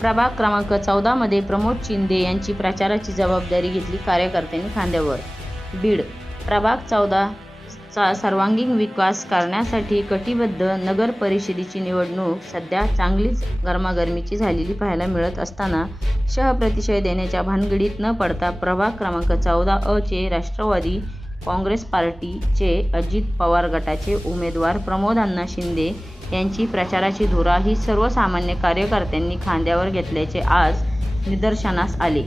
प्रभाग क्रमांक चौदामध्ये प्रमोद शिंदे यांची प्रचाराची जबाबदारी घेतली कार्यकर्त्यांनी खांद्यावर. बीड प्रभाग चौदा चा सर्वांगीण विकास करण्यासाठी कटिबद्ध नगर परिषदेची निवडणूक सध्या चांगलीच गरमागरमीची झालेली पाहायला मिळत असताना शहप्रतिशय देण्याच्या भानगडीत न पडता प्रभाग क्रमांक चौदा अ चे राष्ट्रवादी काँग्रेस पार्टीचे अजित पवार गटाचे उमेदवार प्रमोदांना शिंदे यांची प्रचाराची धुरा ही सर्वसामान्य कार्यकर्त्यांनी खांद्यावर घेतल्याचे आज निदर्शनास आले.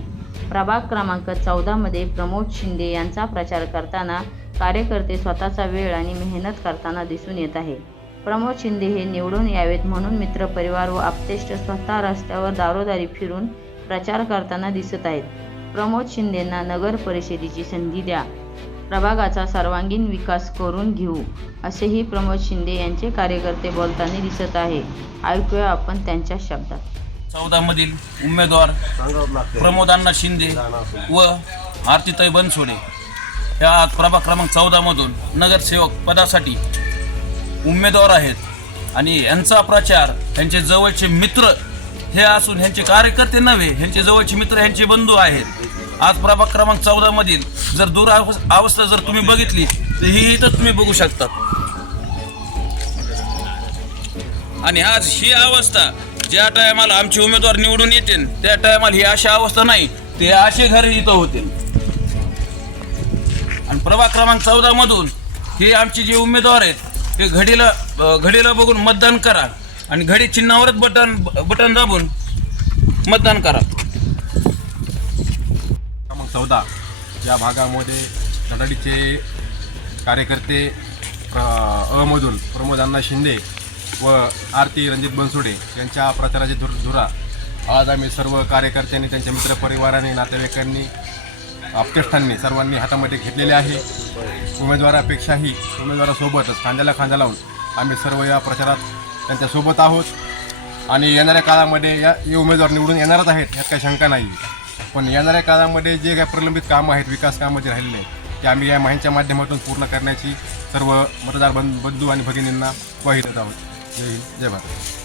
प्रभाग क्रमांक चौदामध्ये प्रमोद शिंदे यांचा प्रचार करताना कार्यकर्ते स्वतःचा वेळ आणि मेहनत करताना दिसून येत आहे. प्रमोद शिंदे हे निवडून यावेत म्हणून मित्रपरिवार व आपतेष्ट स्वतः रस्त्यावर दारोदारी फिरून प्रचार करताना दिसत आहेत. प्रमोद शिंदेंना नगर परिषदेची संधी द्या. प्रभागाचा सर्वांगीण विकास करून घेऊ असेही प्रमोद शिंदे यांचे कार्यकर्ते बोलताना दिसत आहे. ऐकूया आपण त्यांच्या शब्दात. चौदामधील उमेदवार प्रमोदांना शिंदे व आरतीताई बनसोडे. ह्या आज प्रभाग क्रमांक चौदामधून नगरसेवक पदासाठी उमेदवार आहेत. आणि यांचा प्रचार त्यांचे जवळचे मित्र हे असून ह्यांचे कार्यकर्ते नव्हे ह्यांचे जवळचे मित्र ह्यांचे बंधू आहेत. आज प्रभाग क्रमांक चौदा मधील जर दूर अवस्था जर तुम्ही बघितली तर ही इथं तुम्ही बघू शकता. आणि आज ही अवस्था ज्या टायमाला आमचे उमेदवार निवडून येतील त्या टायमाला ही अशी अवस्था नाही ते असे घर इथं होतील आणि प्रभाग क्रमांक चौदा मधून हे आमचे जे उमेदवार आहेत ते घडीला घडीला बघून मतदान करा. आणि घडी चिन्हावरच बटन बटन दाबून मतदान करा. चौदा. या भागामध्ये धडाडीचे कार्यकर्ते प्र अमधून प्रमोद अण्णा शिंदे व आरती रणजित बनसुडे यांच्या प्रचाराची धुर धुरा. आज आम्ही सर्व कार्यकर्त्यांनी त्यांच्या मित्रपरिवाराने नातेवाईकांनी आपतेष्टांनी सर्वांनी हातामध्ये घेतलेले आहे. उमेदवारापेक्षाही उमेदवारासोबतच खांद्याला खांदा लावून आम्ही सर्व या प्रचारात त्यांच्यासोबत आहोत. आणि येणाऱ्या काळामध्ये या उमेदवार निवडून येणारच आहेत यात काही शंका नाही पण येणाऱ्या काळामध्ये जे काही प्रलंबित कामं आहेत विकास कामं जे राहिलेले आहेत ते आम्ही या माहितीच्या माध्यमातून पूर्ण करण्याची सर्व मतदार बंधू आणि भगिनींना ग्वाही देत आहोत. जय हिंद जय भारत.